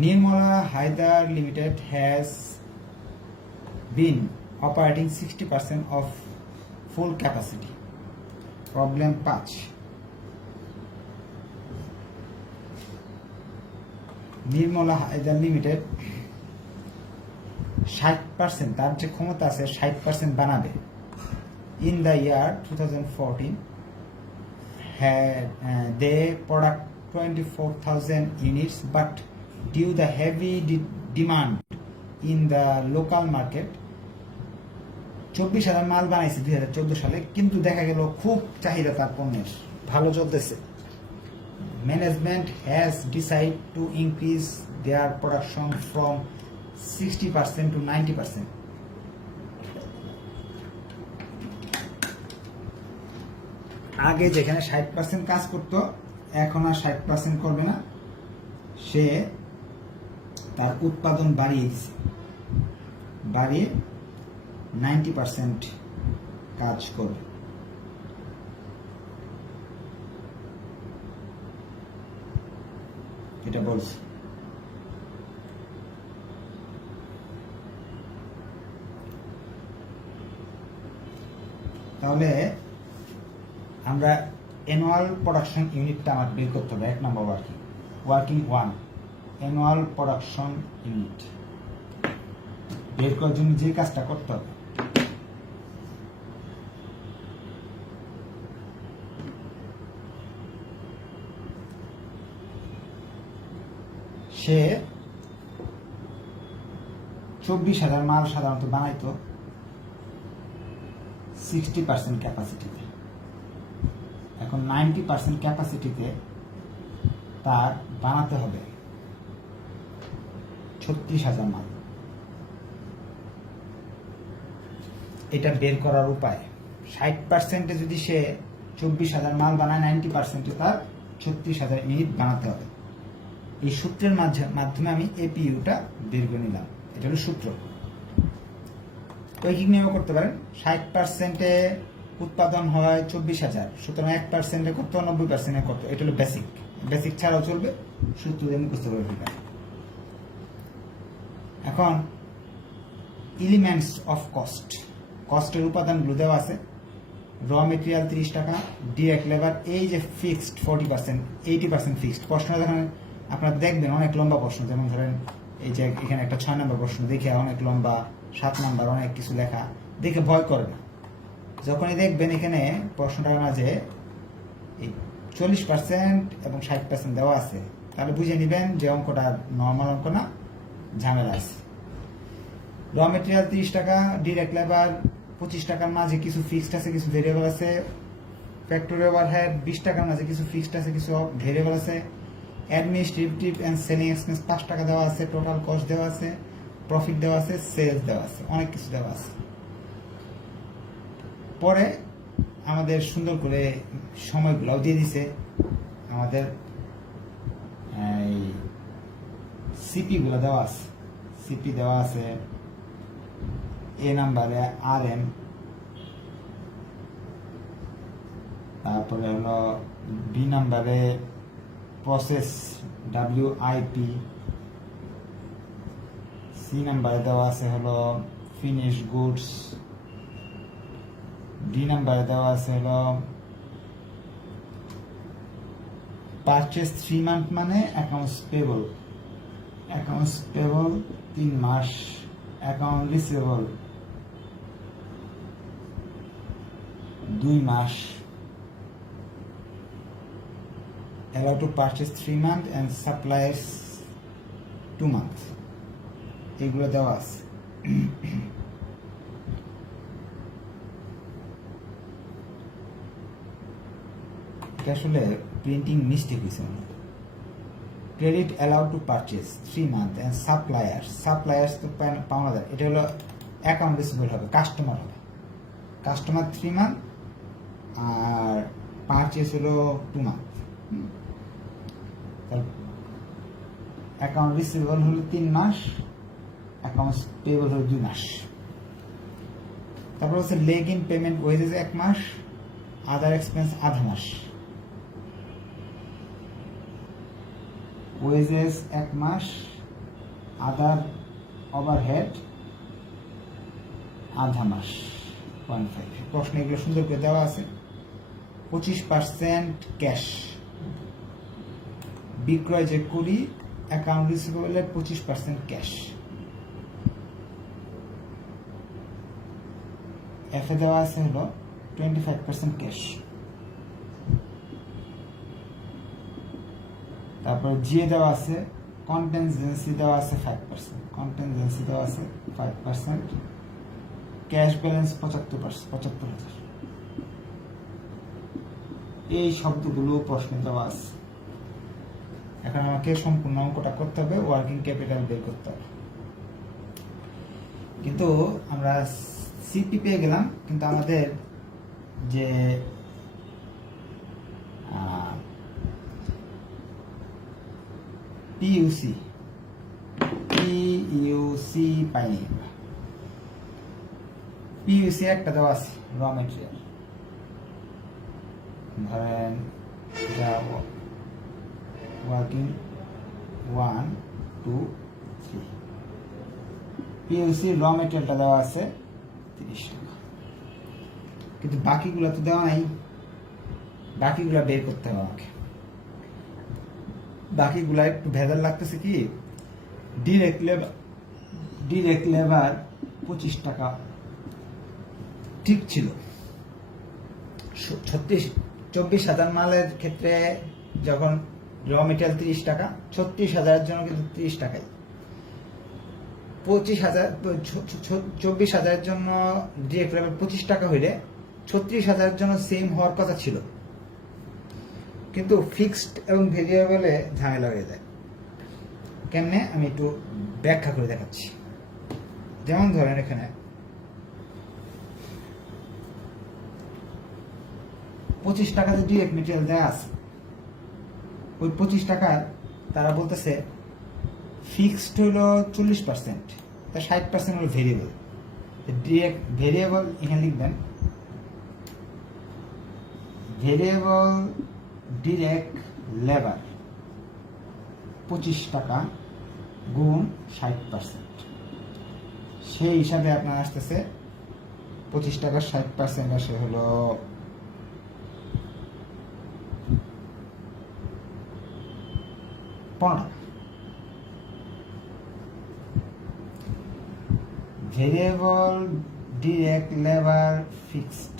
Nirmala Haidar Limited has been operating 60% of full capacity. Problem 5. Nirmala Haider limited 60% তার যে ক্ষমতা আছে 60% বানাবে in the year 2014 they product 24,000 units, but due the heavy demand in the local market 24,000 মাল বানাইছে 2014 সালে, কিন্তু দেখা গেল খুব চাহিদা তার পণ্যের ভালো চলতেছে। Management has decided to increase their production from 60% to 90%. আগে যেখানে 60% কাজ করত এখন আর 60% করবে না, সে তার উৎপাদন বাড়িয়ে 90% কাজ করবে। এটা বলছে। তাহলে আমরা অ্যানুয়াল প্রোডাকশন ইউনিটটা আমার বের করতে হবে। 1 নম্বর ওয়ার্কিং 1 অ্যানুয়াল প্রোডাকশন ইউনিট বের করার জন্য যে কাজটা করতে হবে, সে 24,000 মাল সাধারণত বানাইতো 60% ক্যাপাসিটিতে। এখন 90% ক্যাপাসিটিতে তার বানাতে হবে 36,000 মাল। এটা বের করার উপায়, 60%-এ যদি সে 24,000 মাল বানায়, 90%-এ তার 36,000 ইউনিট বানাতে হবে। এই সূত্রের মাধ্যমে আমি এপিইউটা বের করে নিলাম। এটা হলো সূত্র। ঐকিক নিয়ম করতে পারেন। 60%-এ উৎপাদন হয় 24,000, সুতরাং 1%-এ করতে 90%-এ করতে। এটা হলো বেসিক ছাড়াও চলবে, সূত্র দিয়ে মুখস্থ করে ফেলবেন। এখন এলিমেন্টস অফ কস্টের উপাদানগুলো দেওয়া আছে। র মেটেরিয়াল 30 টাকা, ডিরেক্ট লেবার এই যে ফিক্সড 40%, 80% ফিক্সড। প্রশ্ন যখন আপনারা দেখবেন অনেক লম্বা প্রশ্ন, যেমন ধরেন এই যে এখানে একটা 6 নম্বর প্রশ্ন দেখে অনেক লম্বা, 7 নম্বর অনেক কিছু লেখা, দেখে ভয় করে না। যখনই দেখবেন এখানে প্রশ্নটার মাঝে এই 40% এবং 60% দেওয়া আছে, তাহলে বুঝে নেবেন যে অঙ্কটা নর্মাল অঙ্ক না, ঝামেলা আছে। র মেটেরিয়াল 30 টাকা, ডিরেক্ট লেবার 25 টাকার মাঝে কিছু ফিক্সড আছে, কিছু ভেরিয়েবল আছে। ফ্যাক্টরি ওভারহেড 20 টাকার মাঝে কিছু ফিক্সড আছে, কিছু ভেরিয়েবল আছে। অ্যাডমিনিস্ট্রেটিভ এন্ড সেলিং এক্সপেন্স 5 টাকা দেওয়া আছে, টোটাল কস্ট দেওয়া আছে, প্রফিট দেওয়া আছে, সেলস দেওয়া আছে, অনেক কিছু দেওয়া আছে। পরে আমাদের সুন্দর করে সময়গুলোও দিয়ে দিছে। আমাদের সিপি গুলো দেওয়া আছে, সিপি দেওয়া আছে এ নাম্বারে RM, তারপরে হলো বি নাম্বারে প্রসেস WIP, সি নাম্বারে দেওয়া আছে হলো ফিনিশ গুডস, ডি নাম্বারে দেওয়া আছে হলো পারচেজ 3 মান্থ মানে অ্যাকাউন্টস পেবল 3 মাস, অ্যাকাউন্ট রিসিভেবল 2 মাস, allowed to purchase 3 months and suppliers 2 months, এগুলো দেওয়া আছে। এটা আসলে প্রিন্টিং মিস্টেক হয়েছে। Credit allowed to purchase 3 months and suppliers তো পাওনা যায়। এটা হলো অ্যাকাউন্ট রিসিভেবল হবে, কাস্টমার 3 মান্থ আর পারচেস হলো 2 মান্থ। অ্যাকাউন্ট রিসিভেবল হলো 3 মাস, অ্যাকাউন্টস পেয়েবল হলো 2 মাস। তারপর হচ্ছে লেগ ইন পেমেন্ট ওয়েজেস 1 মাস, আদার এক্সপেন্স আধা মাস। ওয়েজেস 1 মাস, আদার ওভারহেড আধা মাস 0.5। প্রশ্ন এগুলো সুন্দর করে দেওয়া আছে। 25% ক্যাশ বিক্রয় যে করি, অ্যাকাউন্ট রিসিভেবলের 25% ক্যাশ। এফে দেওয়া আছে হলো 25% ক্যাশ। তারপর জিএ দেওয়া আছে কন্টিনজেন্সি দেওয়া আছে 5%, কন্টিনজেন্সি দেওয়া আছে 5%, ক্যাশ ব্যালেন্স 75,000। এই শব্দগুলো প্রশ্নে দেওয়া আছে। এখন আমাকে সম্পূর্ণ অঙ্কটা করতে হবে, ওয়ার্কিং ক্যাপিটাল বের করতে হবে। কিন্তু আমরা সিপি পেয়ে গেলাম, কিন্তু আমাদের যে পিইউসি পাইনি। পিইউসি একটা দেওয়া আছে র মেটেরিয়াল, ধরেন ওয়ার্কিং 1 2 3। পিইউসি র মেটেরিয়ালটা দেওয়া আছে 30 টাকা, কিন্তু বাকিগুলো তো দেওয়া নাই। বাকিগুলা বের করতে হবে আমাকে। বাকিগুলা একটু ভেজাল লাগতেছে। কি ডিরেক্ট লেবার 25 টাকা ঠিক ছিল। 24,000 মালের ক্ষেত্রে যখন র মেটেরিয়াল 30 টাকা, 36,000-এর জন্য কিন্তু 30 টাকাই। 24,000-এর জন্য ডিরেক্ট লেবার 25 টাকা হইলে 36,000-এর জন্য সেম হওয়ার কথা ছিল, কিন্তু ফিক্সড এবং ভেরিয়েবলে ঝামেলা হয়ে যায়। কেমনে আমি একটু ব্যাখ্যা করে দেখাচ্ছি। যেমন ধরেন এখানে 25 টাকাতে ডিরেক্ট মেটেরিয়াল দেওয়া আছে, ওই 25 টাকার তারা বলতেছে ফিক্সড হলো 40%, তা 60% হলো ভেরিয়েবল। ডিরেক্ট ভেরিয়েবল এখানে লিখবেন, ভেরিয়েবল ডিরেক্ট লেবার 25 টাকা গুণ 60%। সেই হিসাবে আপনার আসতেছে 25 টাকার 60% আসে হলো 15 টাকা। ভেরিয়েবল ডিরেক্ট লেবার ফিক্সড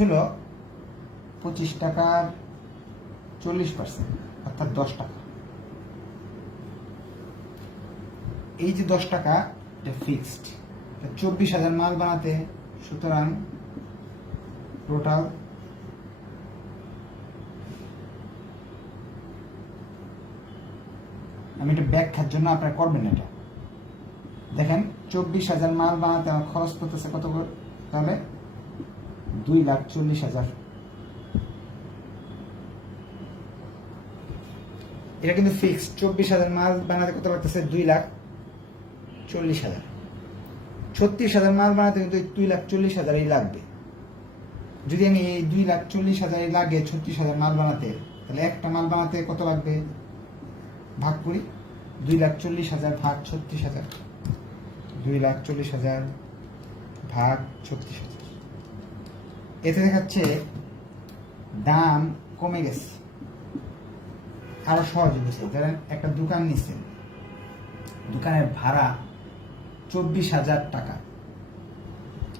হলো 25 টাকার 40%, অর্থাৎ 10 টাকা। এই যে 10 টাকা এটা ফিক্সড, 24,000 মাল বানাতে, সুতরাং টোটাল আমি এটা ব্যাখ্যার জন্য আপনারা করবেন এটা। দেখেন 24,000 মাল বানাতে আমার খরচ করতেছে কত করে, তাহলে 2,40,000। এটা কিন্তু ফিক্সড। 24,000 মাল বানাতে কত লাগতেছে, 2,40,000। 36,000 মাল বানাতে কিন্তু 2,40,000 লাগবে। যদি আমি এই 2,40,000 লাগে 36,000 মাল বানাতে, তাহলে একটা মাল বানাতে কত লাগবে ভাগ করি। 2,40,000 ভাগ 36,000, 2,40,000 ভাগ 36,000। এতে দেখাচ্ছে দাম কমে গেছে। আরো সহজ বুঝতে, ধরেন একটা দোকান নিচ্ছেন, দোকানের ভাড়া 24,000 টাকা।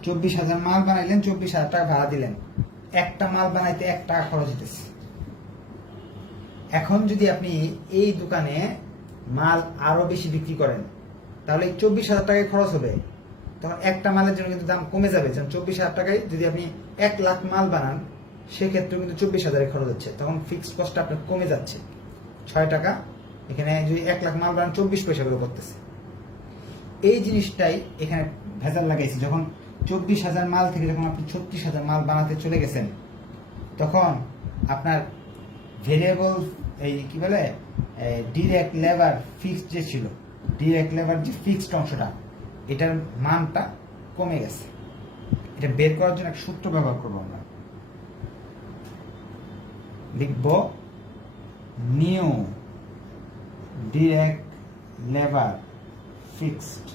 24,000 মাল বানাইলেন, 24,000 টাকা ভাড়া দিলেন। একটা মাল বানাইতে 1 টাকা খরচ হইতেছে। এখন যদি আপনি এই দোকানে মাল আরো বেশি বিক্রি করেন, তাহলে 24,000 টাকায় খরচ হবে। তখন একটা মালের জন্য কিন্তু দাম কমে যাবে। যেমন 24,000 টাকায় যদি আপনি 1 লাখ মাল বানান, সেক্ষেত্রে কিন্তু 24,000 খরচ হচ্ছে। তখন ফিক্সড কস্টটা আপনার কমে যাচ্ছে 6 টাকা। এখানে যদি 1 লাখ মাল বানান 24 পয়সা করে করতেছে। এই জিনিসটাই এখানে ভেজাল লাগাইছি। যখন 24,000 মাল থেকে যখন আপনি 36,000 মাল বানাতে চলে গেছেন, তখন আপনার ভেরিয়েবল এই কি বলে ডিরেক্ট লেবার ফিক্সড যে ছিল, ডিরেক্ট লেবার যে ফিক্সড অংশটা, এটার মানটা কমে গেছে। এটা বের করার জন্য একটা সূত্র ব্যবহার করবো আমরা। লিখব নিউ ডিরেক্ট লেবার ফিক্সড,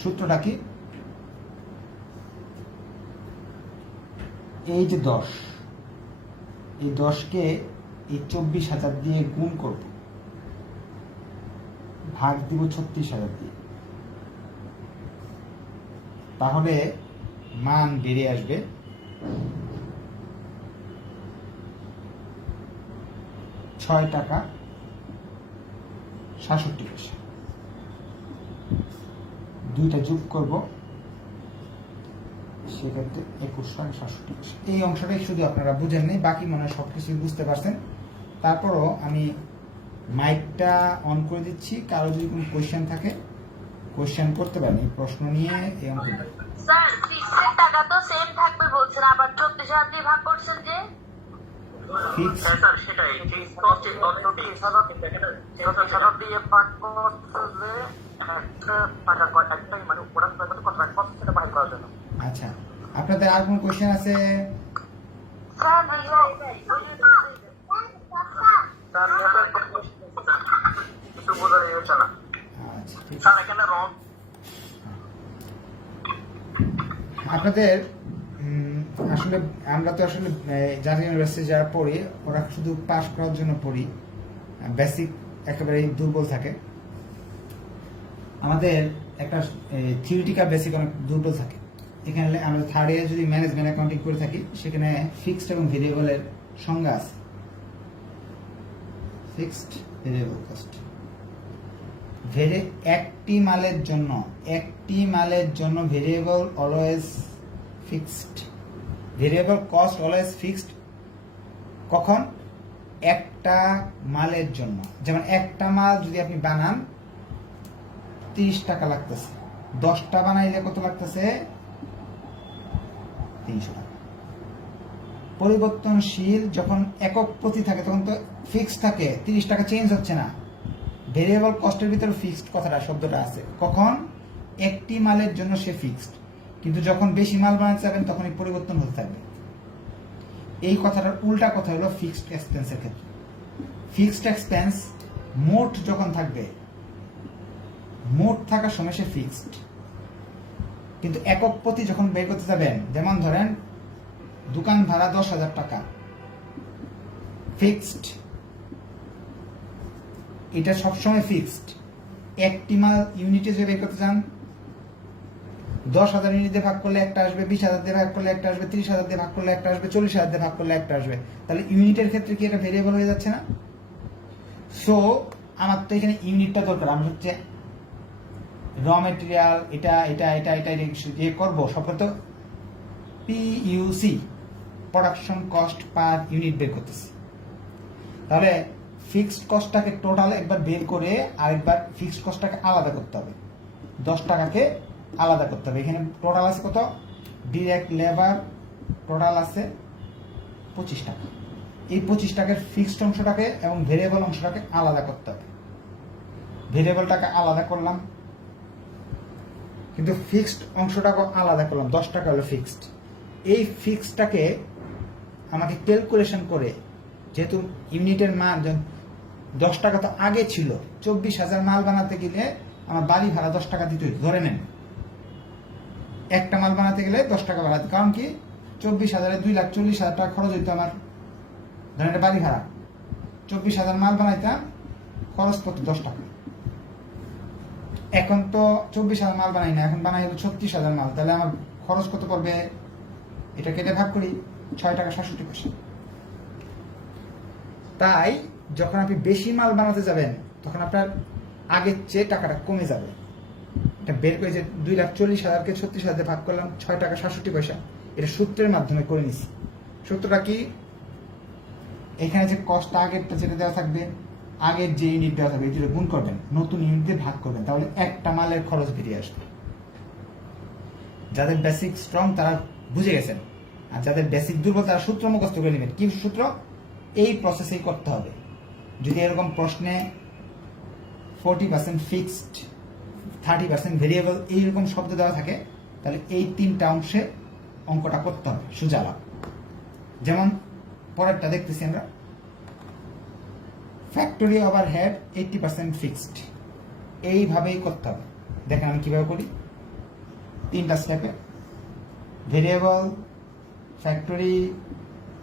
সূত্রটা কি? এই যে 10, এই 10কে এই 24,000 দিয়ে গুণ করব, ভাগ দিব 36,000 দিয়ে, তাহলে মান বেরিয়ে আসবে 6 টাকা 67 পয়সা। দুইটা যোগ করব, সেক্ষেত্রে 21 টাকা 67 পয়সা। এই অংশটাই শুধু আপনারা বুঝেন নেই, বাকি মনে হয় সবকিছুই বুঝতে পারছেন। তারপরও আমি মাইকটা অন করে দিচ্ছি, কারো যদি কোনো কোয়েশ্চেন থাকে কোয়েশ্চেন করতে পারেন এই প্রশ্ন নিয়ে। এই অঙ্ক স্যার ফিক্সড টাকা তো সেম থাকবে বলছেন, আবার 34,000 দিয়ে ভাগ করছেন যে ফিক্স স্যার সেটাই ফিক্স কস্ট এর তথ্যটি 6,000 দিয়ে ভাগ করলে একটা টাকা কয় একটাই মানে প্রোডাক্ট কত কত কস্ট সেটা ভাগ করার জন্য। আচ্ছা, আপনাদের আর কোনো কোয়েশ্চেন আছে? স্যার কিছু বোঝার হচ্ছে না আচ্ছা ঠিক আছে। স্যার এখানে রং আপনাদের আসলে আমরা তো আসলে জাতীয় ইউনিভার্সিটি যারা পড়ি ওরা শুধু পাস করার জন্য পড়ি, বেসিক একেবারে দুর্বল থাকে। আমাদের একটা থিওরিটিক্যাল বেসিক অনেক দুর্বল থাকে। এখানে আমরা থার্ড ইয়ার যদি ম্যানেজমেন্ট অ্যাকাউন্টিং করে থাকি, সেখানে ফিক্সড এবং ভেরিয়েবলের সংজ্ঞা আছে। ফিক্সড ভেরিয়েবল কস্ট, একটি মালের জন্য variable always fixed, variable cost always fixed. কখন? একটা মালের জন্য। যেমন একটা মাল যদি আপনি বানান 30 টাকা লাগতেছে, 10টা বানাইলে কত লাগতেছে? 300 টাকা। পরিবর্তনশীল যখন একক প্রতি থাকে তখন তো ফিক্সড থাকে, 30 টাকা চেঞ্জ হচ্ছে না। ভেরিয়েবল কস্টের ভিতরে ফিক্সড কথাটা শব্দটা আছে কখন? একটি মালের জন্য সে ফিক্সড, কিন্তু যখন বেশি মাল বানাতে যাবেন তখনই পরিবর্তন হতে থাকবে। এই কথাটার উল্টা কথা হলো ফিক্সড এক্সপেন্সের ক্ষেত্রে। ফিক্সড এক্সপেন্স মোট যখন থাকবে, মোট থাকার সময় সে ফিক্সড, কিন্তু একক প্রতি যখন বের করতে যাবেন, যেমন ধরেন দোকান ভাড়া 10,000 টাকা ফিক্সড, এটা সবসময় ফিক্সড। একটি মাল ইউনিটে যদি বের করতে চান, 10,000 ইউনিট দিয়ে ভাগ করলে একটা আসবে, 20,000 দিয়ে ভাগ করলে একটা আসবে, 30,000 দিয়ে ভাগ করলে একটা আসবে, 40,000 দিয়ে ভাগ করলে একটা আসবে। তাহলে ইউনিটের ক্ষেত্রে কি এটা ভেরিয়েবল হয়ে যাচ্ছে না? সো আমার তো এখানে ইউনিটটা দরকার। আমি হচ্ছে র মেটেরিয়াল এটা এটা এটা এটা যে করবো সব তো পিইউসি, প্রোডাকশন কস্ট পার ইউনিট বের করতেছি। তাহলে ফিক্সড কস্টটাকে টোটাল একবার বের করে আরেকবার ফিক্সড কস্টটাকে আলাদা করতে হবে, 10 টাকাকে আলাদা করতে হবে। এখানে টোটাল আছে কত? ডিরেক্ট লেবার টোটাল আছে 25 টাকা। এই 25 টাকার ফিক্সড অংশটাকে এবং ভেরিয়েবল অংশটাকে আলাদা করতে হবে। ভেরিয়েবলটাকে আলাদা করলাম, কিন্তু ফিক্সড অংশটাকে আলাদা করলাম, 10 টাকা হলো ফিক্সড। এই ফিক্সডটাকে আমাকে ক্যালকুলেশন করে, যেহেতু ইউনিটের মান 10 টাকা তো আগে ছিল, 24,000 মাল বানাতে গেলে আমার বাড়ি ভাড়া 10 টাকা দিতে হইতো। ধরে নেন একটা মাল বানাতে গেলে 10 টাকা ভাড়া, কারণ কি 24,000-এ 2,40,000 টাকা খরচ হইতো আমার। ধরেন এটা বাড়ি ভাড়া, 24,000 মাল বানাইতাম, খরচ পড়তো 10 টাকা। এখন তো 24,000 মাল বানাই না, এখন বানাই হলো 36,000 মাল। তাহলে আমার খরচ কত পড়বে? এটা কেটে ভাগ করি, 6 টাকা 67 পয়সা। তাই যখন আপনি বেশি মাল বানাতে যাবেন তখন আপনার আগের চেয়ে টাকাটা কমে যাবে। এটা বের করে যে 2,40,000-কে 36,000 ভাগ করলাম, 6 টাকা 67 পয়সা। এটা সূত্রের মাধ্যমে করে নিছি। সূত্রটা কি? এখানে যে কস্ট আগেরটা যেটা দেওয়া থাকবে, আগের যে ইউনিট দেওয়া থাকবে, এটা গুণ করবেন, নতুন ইউনিট দিয়ে ভাগ করবেন, তাহলে একটা মালের খরচ বেরিয়ে আসবে। যাদের বেসিক স্ট্রং তারা বুঝে গেছেন, আর যাদের বেসিক দুর্বল তারা সূত্র মুখস্থ করে নেবেন। কি সূত্র? এই প্রসেসেই করতে হবে। যদি এরকম প্রশ্নে 40% ফিক্সড, 30% ভেরিয়েবল এইরকম শব্দ দেওয়া থাকে, তাহলে এই 3টা অংশে অঙ্কটা করতে হবে সোজা লাভ। যেমন পরেরটা দেখতেছি আমরা, ফ্যাক্টরি ওভারহেড 80% ফিক্সড। এইভাবেই করতে হবে। দেখেন আমি কিভাবে করি, 3টা স্টেপে। ভেরিয়েবল ফ্যাক্টরি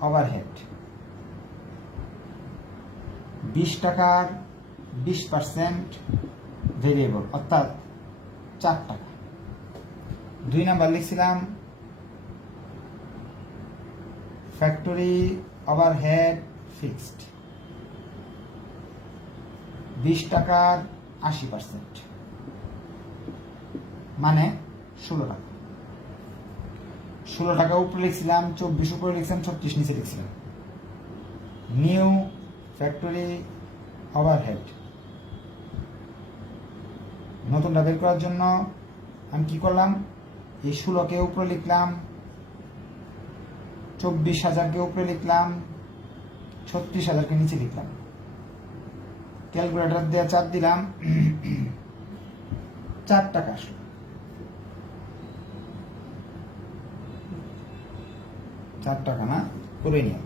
ওভারহেড 20 টাকার 20% ভেরিয়েবল, অর্থাৎ 4 টাকা। 2 নাম্বার লিখছিলাম ফ্যাক্টরি ওভারহেড ফিক্সড 20 টাকার 80%, মানে 16 টাকা। 16 টাকা উপরে লিখছিলাম, 24 উপরে লিখছিলাম, 36 নিচে লিখছিলাম। নিউ ফ্যাক্টরি ওভারহেড, নতুনটা বের করার জন্য আমি কি করলাম, এই 16কে উপরে লিখলাম, 24,000কে উপরে লিখলাম, 36,000কে নিচে লিখলাম। ক্যালকুলেটর দিয়ে চাপ দিলাম, 4 টাকা আসলো। টাকা না, করে নিয়ে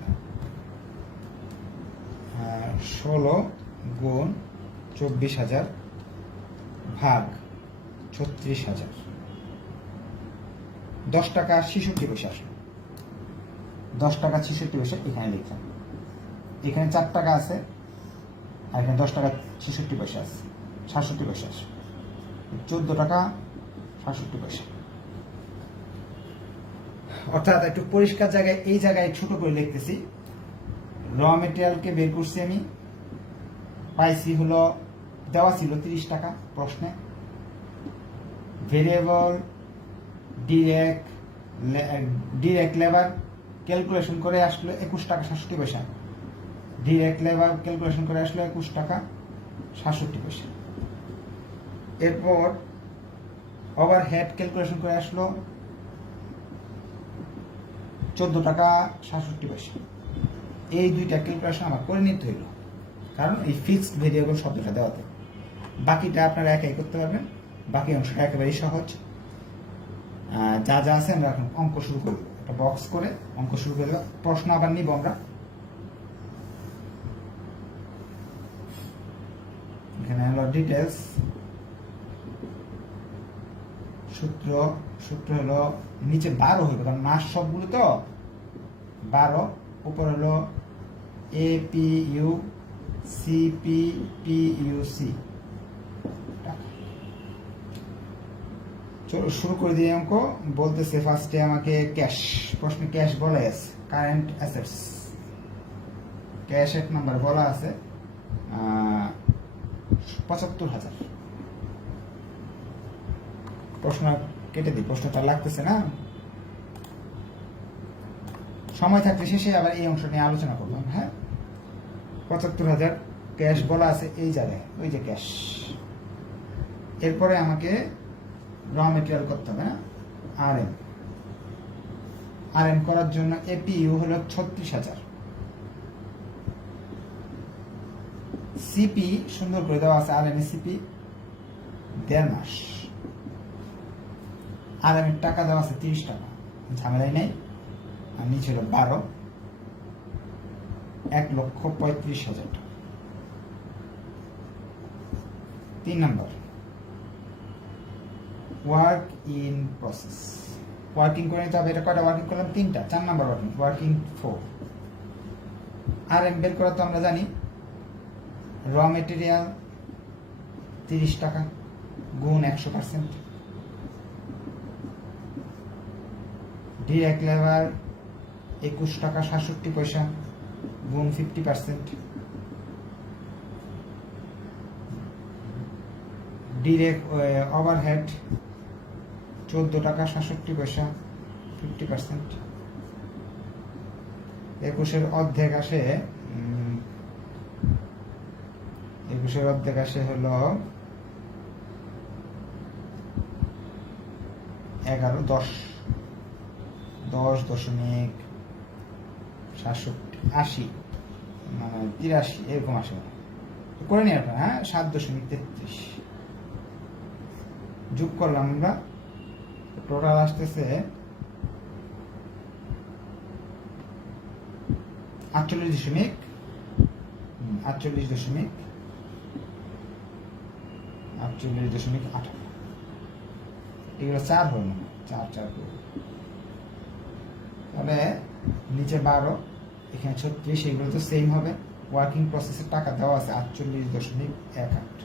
16 গুণ 24,000 ভাগ 36,000, 10 টাকা 66 পয়সা আসলো। 10 টাকা 66 পয়সা এখানে লিখলাম। এখানে 4 টাকা আছে, আর এখানে 10 টাকা 66 পয়সা আছে, 67 পয়সা আছে। 14 টাকা 67 পয়সা। অর্থাৎ একটু পরিষ্কার জায়গায়, এই জায়গায় ছোট করে লিখতেছি। র মেটেরিয়ালকে বের করছি আমি, পাইছি হলো, দেওয়া ছিল 30 টাকা প্রশ্নে। ভেরিয়েবল ডিরেক্ট লেবার ক্যালকুলেশন করে আসলো 21 টাকা 67 পয়সা। ডিরেক্ট লেবার ক্যালকুলেশন করে আসলো 21 টাকা 67 পয়সা। এরপর ওভারহেড ক্যালকুলেশন করে আসলো 14 টাকা 67 পয়সা। এই দুইটা ক্যালকুলেশন আমার করে নিতে হইল, কারণ এই ফিক্সড ভেরিয়েবল শব্দটা দেওয়াতে। বাকিটা আপনারা একাই করতে পারবেন, বাকি অংশটা একেবারেই সহজ। যা যা আছে আমরা এখন অঙ্ক শুরু করব। একটা বক্স করে অঙ্ক শুরু করে দেবো। প্রশ্ন আবার নিব আমরা। এখানে হলো ডিটেলস, সূত্র হলো নিচে 12 হইবে, কারণ মাস সবগুলো তো 12। উপর হলো APU CPPUC। চলো শুরু করে দিয়ে অঙ্ক। বলতেছে ফার্স্টে আমাকে ক্যাশ, প্রশ্নে ক্যাশ বলা আছে, কারেন্ট অ্যাসেটস। ক্যাশ 1 নাম্বার বলা আছে 75,000। প্রশ্ন কেটে দিই, প্রশ্নটা লাগতেছে না। সময় থাকলে শেষে আবার এই অংশ নিয়ে আলোচনা করবো। হ্যাঁ, 75,000 ক্যাশ বলা আছে এই জায়গায়, ওই যে ক্যাশ। এরপরে আমাকে র মেটেরিয়াল করতে হবে না, RM করার জন্য APU হলো 36,000। সিপি সুন্দর করে দেওয়া আছে, RM এর সিপি 1.5 মাস। RM এর টাকা দেওয়া আছে 30 টাকা, ঝামেলাই নেই। আর নিচে হলো 12, 1,35,000 টাকা। 3 number work in process. Working করে নিতে হবে। এটা কয়টা ওয়ার্কিং করলাম? 3টা। 4 নাম্বার ওয়ার্কিং 4। RM বের করা তো আমরা জানি, র মেটেরিয়াল 30 টাকা গুণ 100%, ডিরেক্ট লেবার 21 টাকা 67 পয়সা গুণ 50%, ডিরেক্ট ওভারহেড 14 টাকা 67 পয়সা 50%। 21-এর অর্ধেক আসে, 21-এর অর্ধেক আসে হলো 11, 10.87 মানে 83 এরকম আসে। করে নিয়ে আপনার, হ্যাঁ, 7.33 যোগ করলাম আমরা, টোটাল আসতেছে 48.88। 48.18 এগুলো 4 হল না, 4 তাহলে নিচে 12 এখানে 36, এগুলো তো সেম হবে। ওয়ার্কিং প্রসেসের টাকা দেওয়া আছে 48.18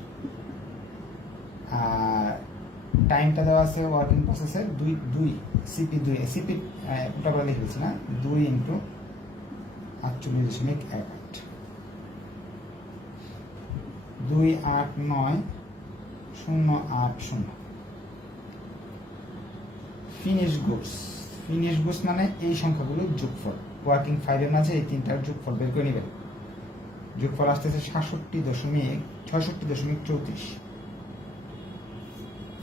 আর টাইমটা দেওয়া আছে ওয়ার্কিং প্রসেসের 2 সিপি ওটা করে লিখেছি না, 2 ইন্টু 48.18 289,080। ফিনিশ গুডস মানে এই সংখ্যাগুলোর যোগফল, ওয়ার্কিং 5 এর মাঝে এই তিনটার যোগফল বের করে নেবেন। যোগফল আসতেছে 66.34।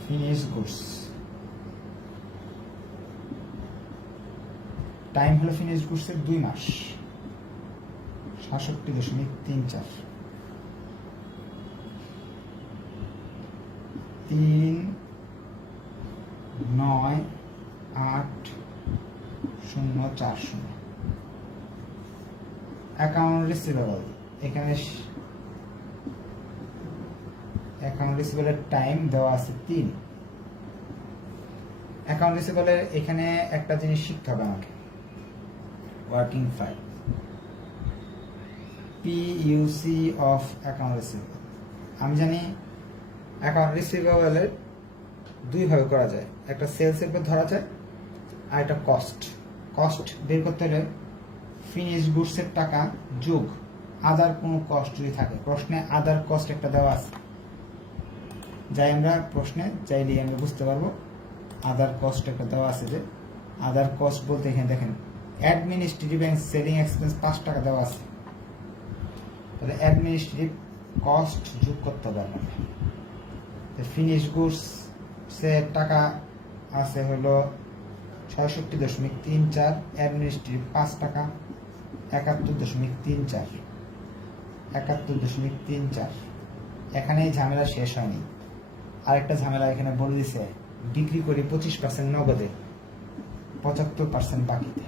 ফিনিশ গুডস টাইম হলো ফিনিশ গুডসের 2 মাস, 66.34 3,9,8,0,40। অ্যাকাউন্ট রিসিভেবল, এখানে অ্যাকাউন্ট রিসিভেবলের টাইম দেওয়া আছে 3। অ্যাকাউন্ট রিসিভেবলের এখানে একটা জিনিস শিখতে হবে আমাকে, working 5 PUC of account receivable. আমি জানি অ্যাকাউন্ট রিসিভেবলের 2 ভাবে করা যায়, একটা সেলসের উপর ধরা যায় আর একটা কস্ট বের করতে হলে ফিনিশ গুডসের টাকা যোগ আদার কোনো কস্ট যদি থাকে, প্রশ্নে আদার কস্ট একটা দেওয়া আছে, যাই আমরা প্রশ্নে চাইলেই আমরা বুঝতে পারবো আদার কস্ট একটা দেওয়া আছে। যে আদার কস্ট বলতে এখানে দেখেন অ্যাডমিনিস্ট্রেটিভ এন্ড সেলিং এক্সপেন্স 5 টাকা দেওয়া আছে, তাহলে অ্যাডমিনিস্ট্রেটিভ কস্ট যোগ করতে হবে আপনাকে। ফিনিশ গুডস সে টাকা আছে হলো 66.34, অ্যাডমিনিস্ট্রেটিভ 5 টাকা 71.34। এখানে ঝামেলা শেষ হয়নি, আরেকটা ঝামেলা এখানে বলে দিছে বিক্রি করে 25% নগদে 75% বাকিতে।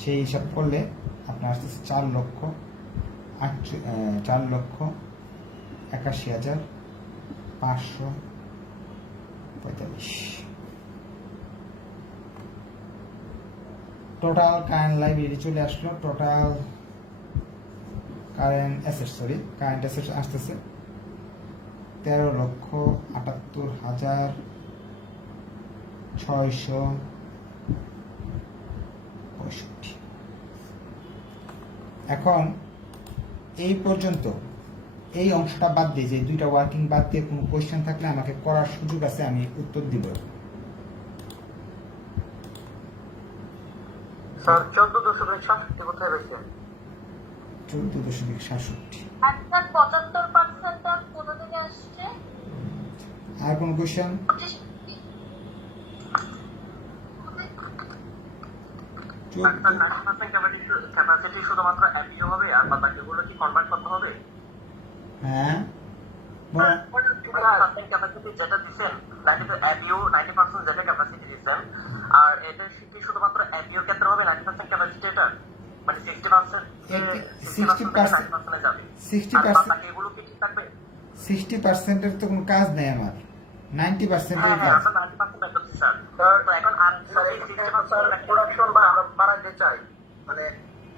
সেই হিসাব করলে আপনার আসতেছে 4,81,545। টোটাল কারেন্ট লাইব্রেরি চলে আসলো, টোটাল কারেন্ট অ্যাসেটস আসতেছে 13,78,665। এখন এই পর্যন্ত এই অংশটা বাদ দিয়ে, যে 2টা ওয়ার্কিং বাদ দিয়ে কোনো কোয়েশ্চেন থাকলে আমাকে করার সুযোগ আছে, আমি উত্তর দিব। স্যার 14.67 কোথায় রয়েছে? 14.67। একটা 75% কোথা থেকে আসছে? আর কোন কোয়েশ্চেন? ক্যাপাসিটি শুধুমাত্র অ্যাবিও হবে আর বাকিগুলো কি কনভার্ট করতে হবে? হ্যাঁ ক্যাপাসিটি যেটা দিচ্ছেন 90% যেটা ক্যাপাসিটি দিচ্ছেন, আর এটা কি শুধুমাত্র অ্যাবিও ক্ষেত্রে হবে 90% ক্যাপাসিটি, এটা মানে 60% 60% যাবে, 60% এগুলো কি ঠিক থাকবে? 60% এর তো কোনো কাজ নেই আমার, 90% এর হ্যাঁ, কাজ। আমরা 90% করছি স্যার। তো এখন আর 60% প্রোডাকশন বা আমরা বাড়াতে চাই, মানে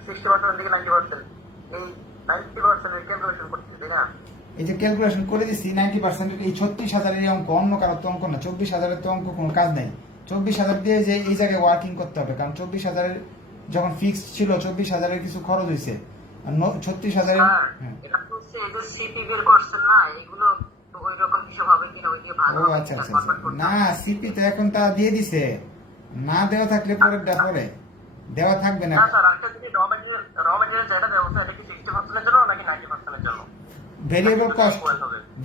60% থেকে 90%, এই 90% এর ক্যালকুলেশন করতে, তাই না? এই যে ক্যালকুলেশন করে দিছি 90% এর, এই 36,000 এর অঙ্ক অন্য কারো তো অঙ্ক না, 24,000 এর তো অঙ্ক কোনো কাজ নেই। 24,000 দিয়ে যে এই জায়গায় ওয়ার্কিং করতে হবে, কারণ 24,000 এর যখন ফিক্সড ছিল 24,000 এর কিছু খরচ হয়েছে, আর 36,000 এর এটা তো এই যে সিপি বের করছেন না, এগুলো তো ওই রকম হিসাব হবে কিনা ওই দিয়ে ভালো। ও আচ্ছা, না সিপি তো এখন তা দিয়ে দিছে, না দেওয়া থাকলে পরে দেওয়া থাকবে না। না স্যার, একটা যদি র ম্যাটেরিয়াল যেটা ব্যবস্থা, এটা কি 60% এর জন্য নাকি 90% এর জন্য?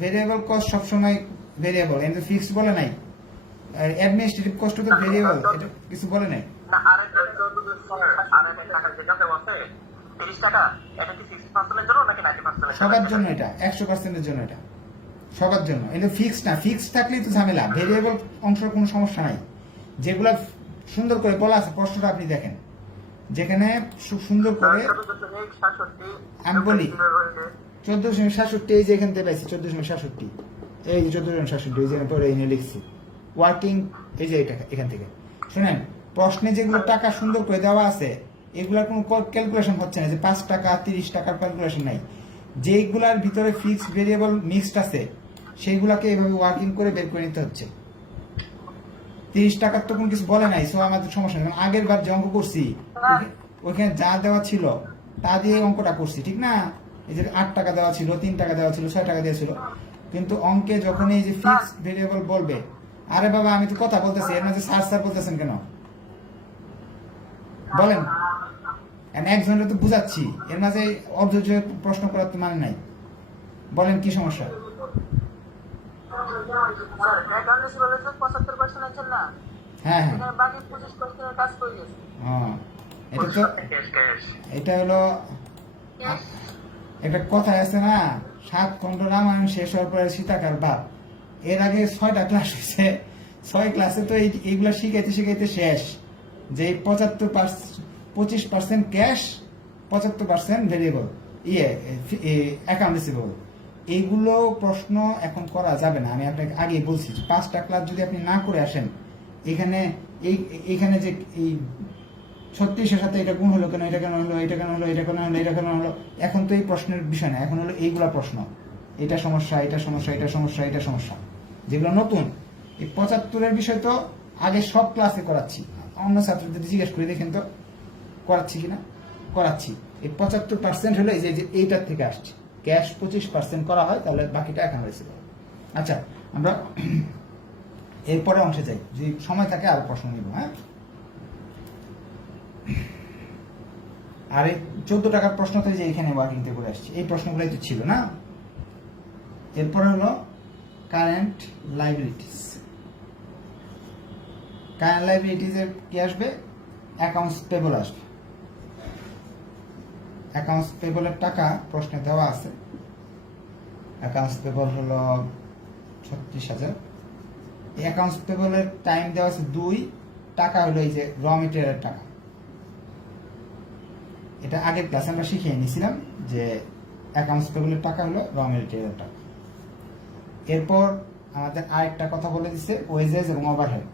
ভেরিয়েবল কস্ট সবসময় ভেরিয়েবল, এন্ড ফিক্সড বলে নাই। অ্যাডমিনিস্ট্রেটিভ কস্ট তো ভেরিয়েবল, এটা কিছু বলে নাই। না, আরেকটা টাকা যেটা ব্যবস্থা 30 টাকা, এটা কি 60% এর জন্য নাকি 90% এর জন্য? সবার জন্য এটা, 100% এর জন্য এটা, সবার জন্য। এটা ফিক্সড না, ফিক্সড থাকলেই তো ঝামেলা। ভেরিয়েবল অংশের কোনো সমস্যা নাই, যেগুলো সুন্দর করে বলা আছে প্রশ্নটা আপনি দেখেন, যেখানে সুন্দর করে 14.67 আমি বলি 14.67 এই যে এখান থেকে পাইছি 14.67 এই যে 14.67 এই যে পরে এনে লিখছি ওয়ার্কিং এই যে এটা এখান থেকে শুনেন প্রশ্নে যেগুলো টাকা সুন্দর করে দেওয়া আছে এগুলার কোনো ক্যালকুলেশন হচ্ছে না যে 5 টাকা 30 টাকার ক্যালকুলেশন নাই যেগুলার ভিতরে ফিক্সড ভেরিয়েবল মিক্সড আছে সেইগুলাকে এইভাবে ওয়ার্কিং করে বের করে নিতে হচ্ছে 30 টাকার তো কোনো কিছু বলে নাই সো আমাদের সমস্যা নেই আগের বার যে অঙ্ক করছি ওইখানে যা দেওয়া ছিল তা দিয়ে অঙ্কটা করছি ঠিক না এই যে 8 টাকা দেওয়া ছিল 3 টাকা দেওয়া ছিল 6 টাকা দেওয়া ছিল কিন্তু অঙ্কে যখন এই যে ফিক্সড ভেরিয়েবল বলবে আরে বাবা আমি তো কথা বলতেছি এর মাঝে স্যার বলতেছেন কেন বলেন একজনের তো বুঝাচ্ছি এর মাঝে অধৈর্য প্রশ্ন করার তো মানে নাই বলেন কি সমস্যা স্যার অ্যাকাউন্টেন্সি বলে তো 75% আছে না হ্যাঁ হ্যাঁ এখানে বাকি 25% কাজ করে গেছে এটা তো এটা হলো একটা কথা আছে না 7 খণ্ড রামায়ণ শেষ হওয়ার পরে সীতাকার বাপ এর আগে 6টা ক্লাস হয়েছে 6 ক্লাসে তো এইগুলা শিখাইতে শিখাইতে শেষ যে 25% ক্যাশ 75% ভেরিয়েবল অ্যাকাউন্ট রিসিভেবল এইগুলো প্রশ্ন এখন করা যাবে না আমি আপনাকে আগে বলছি 5টা ক্লাস যদি আপনি না করে আসেন এইখানে যে এই 36-এর সাথে এটা গুণ হলো কেন এটা কেন হলো এটা কেন হলো এটা কেন হলো এটা কেন হলো এখন তো এই প্রশ্নের বিষয় না এখন হলো এইগুলা প্রশ্ন এটা সমস্যা এটা সমস্যা এটা সমস্যা এটা সমস্যা যেগুলো নতুন এই 75-এর বিষয় তো আগে সব ক্লাসে করাচ্ছি অন্য ছাত্রদের জিজ্ঞেস করে দেখেন তো করাচ্ছি কিনা করাচ্ছি এই 75% হলো এই যে এইটার থেকে আসছে ক্যাশ 25% করা হয় তাহলে বাকিটা অ্যাকাউন্ট রিসিভেবল আচ্ছা আমরা এরপরে অংশে যাই যদি সময় থাকে আরো প্রশ্ন নিব হ্যাঁ আর এই 14 টাকার প্রশ্ন তো যে এখানে ওয়ার্কিং তে করে আসছে এই প্রশ্নগুলোই তো ছিল না এরপরে হলো কারেন্ট লাইবিলিটিস কারেন্ট লাইবিলিটিস এর কি আসবে অ্যাকাউন্টস পেবল আসবে অ্যাকাউন্টস পেবলের টাকা প্রশ্নে দেওয়া আছে অ্যাকাউন্টস পেবল হলো 36,000 এই অ্যাকাউন্টস পেবলের টাইম দেওয়া আছে 2 টাকা হলো এই যে র মেটেরিয়ালের টাকা এটা আগের ক্লাসে আমরা শিখিয়ে নিয়েছিলাম যে অ্যাকাউন্টস পেবলের টাকা হলো র মেটেরিয়ালের টাকা এরপর আমাদের আরেকটা কথা বলে দিচ্ছে ওয়েজেস এবং ওভারহেড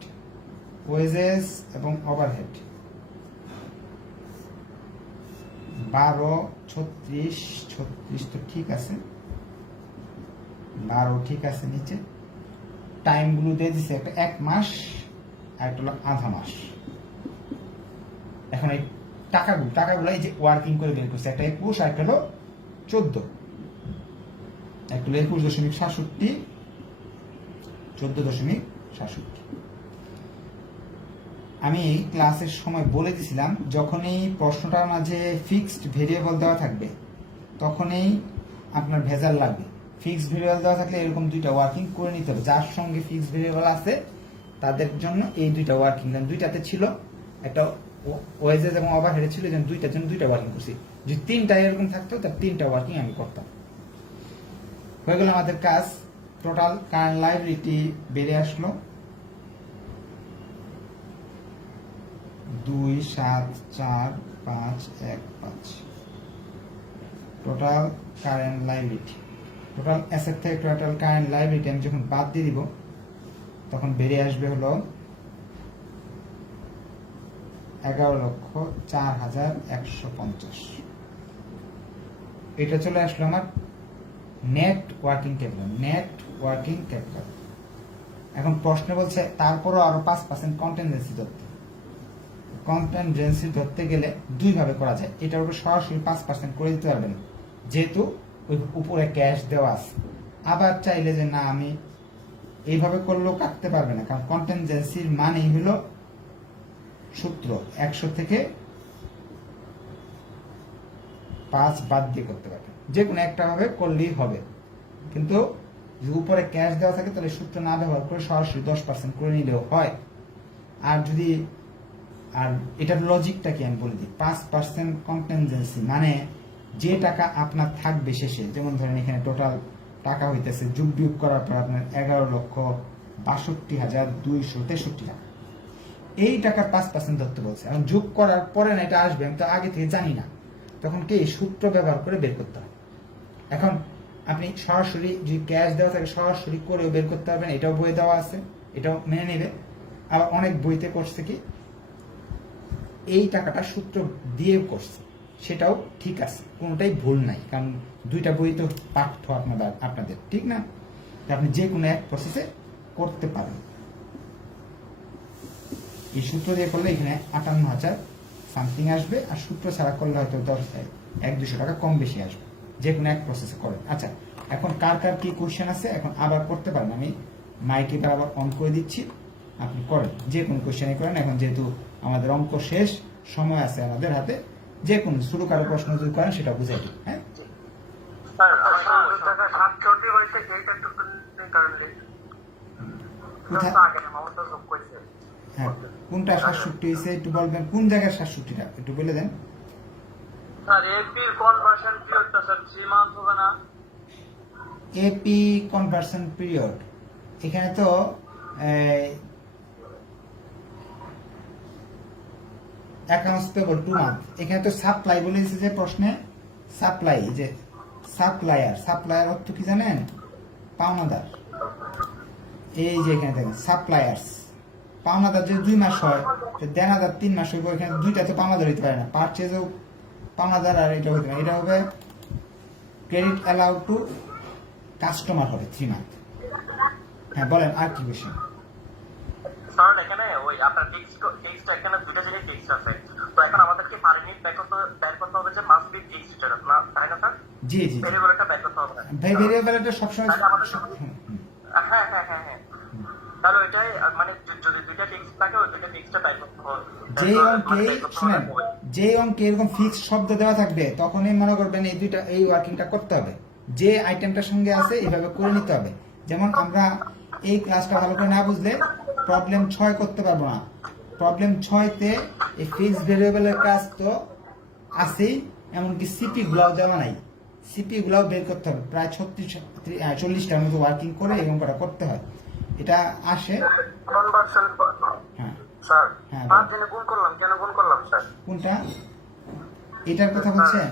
ওয়েজেস এবং ওভারহেড 12 36 তো ঠিক আছে 12 ঠিক আছে নিচে টাইমগুলো দিয়ে দিচ্ছে একটা 1 মাস আর একটা হলো আধা মাস এখন এই টাকাগুলো এই যে ওয়ার্কিং করে বের করছে একটা 21 আর একটা হলো 14 একটা হলো 21.67 14.67 আমি ক্লাসের সময় বলে দিছিলাম যখনই প্রশ্নটার মাঝে ফিক্সড ভেরিয়েবল দেওয়া থাকবে তখনই আপনার ভেজাল লাগবে ফিক্সড ভেরিয়েবল দেওয়া থাকলে এরকম 2টা ওয়ার্কিং করে নিতে হবে যার সঙ্গে ফিক্সড ভেরিয়েবল আছে তাদের জন্য এই 2টা ওয়ার্কিং দেন 2টাতে ছিল একটা ওয়েজেস এবং ওভারহেড ছিল যেন 2টার জন্য 2টা ওয়ার্কিং করছি যদি 3টা এরকম থাকতো তার 3টা ওয়ার্কিং আমি করতাম হয়ে গেল আমাদের কাজ টোটাল কারেন্ট লাইবিলিটি বেড়ে আসলো 274,515 total current liability total asset থেকে টোটাল কারেন্ট লাইবিলিটি আমি যখন বাদ দিয়ে দিব তখন বেরিয়ে আসবে হলো 11,04,150 এটা চলে আসলো আমার নেট ওয়ার্কিং ক্যাপিটাল এখন প্রশ্ন বলছে তারপরও আরো 5% কন্টিনজেন্সি ধরতে গেলে 2 ভাবে করা যায় এটার উপর সরাসরি 5% করে দিতে পারবেন যেহেতু ওই উপরে ক্যাশ দেওয়া আছে আবার চাইলে যে না আমি এইভাবে করলেও কাটতে পারবে না কারণ কন্টিনজেন্সির মানেই হলো সূত্র 100 থেকে 5 বাদ দিয়ে করতে পারবে যে কোনো একটা ভাবে করলেই হবে কিন্তু যদি উপরে ক্যাশ দেওয়া থাকে তাহলে সূত্র না ব্যবহার করে সরাসরি 10% করে নিলেও হয় আর যদি আর এটার লজিকটা কি আমি বলে দিই 5% কন্টিনজেন্সি মানে যে টাকা আপনার থাকবে শেষে যেমন ধরেন এখানে টোটাল টাকা হইতেছে যোগ বিয়োগ করার পর আপনার 11,62,263 টাকা এই টাকার 5% ধরতে বলছে। এখন যোগ করার পরে না এটা আসবে, আমি তো আগে থেকে জানি না, তখন কি সূত্র ব্যবহার করে বের করতে হয়। এখন আপনি সরাসরি যে ক্যাশ দেওয়া থাকে সরাসরি করেও বের করতে পারবেন, এটাও বই দেওয়া আছে, এটাও মেনে নেবে। আবার অনেক বইতে করছে কি এই টাকাটা সূত্র দিয়ে করছে, সেটাও ঠিক আছে, কোনোটাই ভুল নাই, কারণ দুইটা বই তো পাঠ্য আপনাদের ঠিক না, আপনি যে কোনো এক প্রসেসে করতে পারেন। এই সূত্র দিয়ে করলে এখানে 58,000 সামথিং আসবে, আর সূত্র ছাড়া করলে হয়তো 100-200 টাকা কম বেশি আসবে, যে কোনো এক প্রসেসে করেন। আচ্ছা, এখন কার কার কি কোয়েশ্চেন আছে এখন আবার করতে পারেন, আমি মাইকে আবার অন করে দিচ্ছি, আপনি করেন, যে কোনো কোয়েশ্চেনই করেন। এখন যেহেতু আমাদের অঙ্ক শেষ, সময় আছে আমাদের হাতে, যে কোনো শুরু কারো প্রশ্ন যদি করেন সেটা বুঝাই দিন। হ্যাঁ টাকা 7 হয়েছে এইটা একটু কারেন্টলি কোথায়? আগে মামুটা যোগ করেছে। হ্যাঁ, কোনটা 67 হয়েছে একটু বলবেন, কোন জায়গায় 67টা একটু বলে দেন। স্যার এপির কনভার্সন পিরিয়ডটা স্যার 3 মান্থ হবে না? এপি কনভার্সন পিরিয়ড এখানে তো অ্যাকাউন্টস পেবল 2 মান্থ, এখানে তো সাপ্লাই বলে দিয়েছে যে প্রশ্নে, সাপ্লাই, যে সাপ্লায়ার অর্থ কি জানেন? পাওনাদার। এই যে এখানে দেখেন সাপ্লায়ার্স, পাওনাদার যদি 2 মাস হয়, দেনাদার 3 মাস হইব, এখানে দুইটা তো পাওনাদার হইতে পারে না, পারচেজও পাওনাদার, আর এটা হইতে পারে, এটা হবে ক্রেডিট অ্যালাউড টু কাস্টমার হবে 3 মান্থ। হ্যাঁ বলেন, আর কি বেশি? স্যার এখানে ওই আপনার ফিক্সড এখানে দুটো জিনিস ফিক্সড আছে, তো এখন আমাদেরকে পারিমিট ব্যাক করতে হবে যে মাস্ট বি ফিক্সড এটা না, তাই না স্যার? জি জি, ভেরিয়েবলটা ব্যাক করতে হবে। ভাই ভেরিয়েবলটা সবসময় হ্যাঁ হ্যাঁ হ্যাঁ হ্যাঁ, তাহলে ওইটাই মানে যদি দুইটা ফিক্সড থাকে ওই দুইটা ফিক্সডটা ব্যাক করতে হবে। যেই অঙ্কে শুনেন, যেই অঙ্কে এরকম ফিক্সড শব্দ দেওয়া থাকবে তখনই মনে করবেন এই দুইটা, এই ওয়ার্কিংটা করতে হবে, যে আইটেমটার সঙ্গে আছে এইভাবে করে নিতে হবে। যেমন আমরা এই ক্লাসটা ভালো করে না বুঝলে প্রবলেম 6 করতে পারবো না, প্রবলেম 6-তে এই ফিক্সড ভেরিয়েবলের কাজ তো আছেই, এমনকি সিপি গুলাও দেওয়া নাই, সিপি গুলাও বের করতে হবে, প্রায় 40টার মতো ওয়ার্কিং করে এরকম করা করতে হয়, এটা আসে। কনভার্সন হ্যাঁ স্যার, হ্যাঁ, 5 দিনে গুণ করলাম, কেন গুণ করলাম স্যার? কোনটা? এটার কথা বলছেন?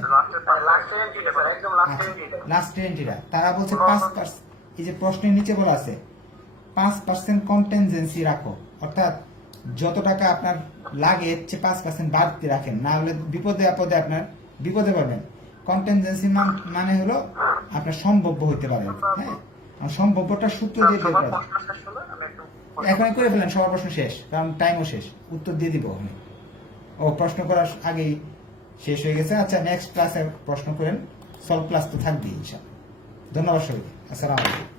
লাস্ট এন্ট্রিটা স্যার, একদম লাস্ট এন্ট্রিটা। লাস্ট এন্ট্রিটা তারা বলছে 5%, এই যে প্রশ্নের নিচে বলা আছে 5% কন্টিনজেন্সি রাখো, অর্থাৎ যত টাকা আপনার লাগে এর চেয়ে 5% বাড়তি রাখেন, না হলে বিপদে আপদে আপনার বিপদে পড়বেন। কন্টিনজেন্সি মানে হলো আপনার সম্ভাব্য হইতে পারে, হ্যাঁ, আর সম্ভাব্যটা সূত্র দিয়ে বের করা যায়। এখন করে ফেলেন, সবার প্রশ্ন শেষ, কারণ টাইমও শেষ, উত্তর দিয়ে দিব আমি, ও প্রশ্ন করার আগেই শেষ হয়ে গেছে। আচ্ছা, নেক্সট ক্লাসে প্রশ্ন করেন, সলভ ক্লাস তো থাকবেই ইনশাআল্লাহ। ধন্যবাদ সবাইকে, আসসালামু আলাইকুম।